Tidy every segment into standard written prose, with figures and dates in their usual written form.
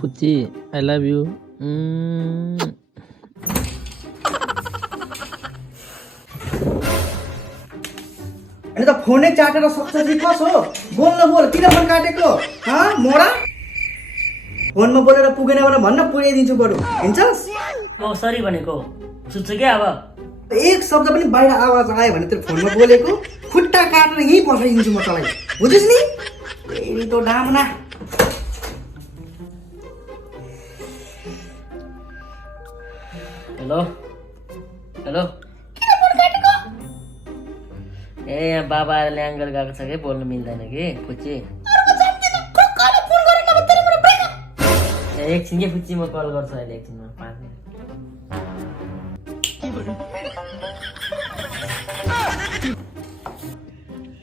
पुच्ची I love you. अनि त फोनै चाटेर सक्छ कि कस हो? बोल्न बोल, किन फोन काटेको? मोडा फोनमा बोलेर पुगेन भने भन्न, पुर्याइदिन्छु बरु, हिँड्छस्? सरी भनेको सुत्छ क्या अब। एक शब्द पनि बाहिर आवाज आयो भने तेरो फोनमा बोलेको खुट्टा काटेर यहीँ पठाइदिन्छु म तँलाई, बुझिस् नि? तेरी तो डामना। हेलो हेलो, ए यहाँ बाबा आएर ल्याङ्गर गएको छ कि बोल्नु मिल्दैन कि पुच्ची। ए एकछिन के पुच्ची, म कल गर्छु अहिले एकछिनमा, 5 मिनट।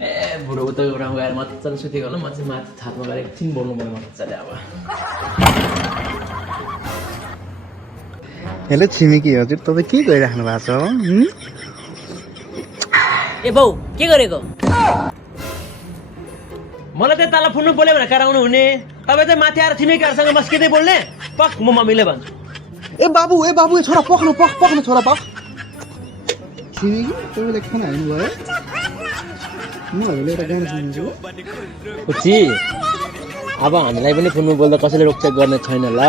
ए बुढो उता ठाउँ गएर मजाले सुतेको होला, म चाहिँ माथि छातमा गएर एकछिन बोल्नु पर्यो मजाले अब। हेलो छिमेकी हजुर, तपाईँ के गरिराख्नु भएको छ? ए बाउ के गरेको? मलाई चाहिँ तल फुन्नु बोल्यो भने कराउनु हुने, तपाईँ चाहिँ माथि आएर छिमेकीहरूसँग मस्किँदै बोल्ने। पक म मम्मीले भन्छु। ए बाबु छोरा पक्नु छोरा पक। छिमेकी तपाईँले खाना हाल्नु भयो? म हजुरले एउटा गाना सुन्छु। पुच्ची अब हामीलाई पनि फुन्नु बोल्दा कसैले रोकचेक गर्ने छैन ल।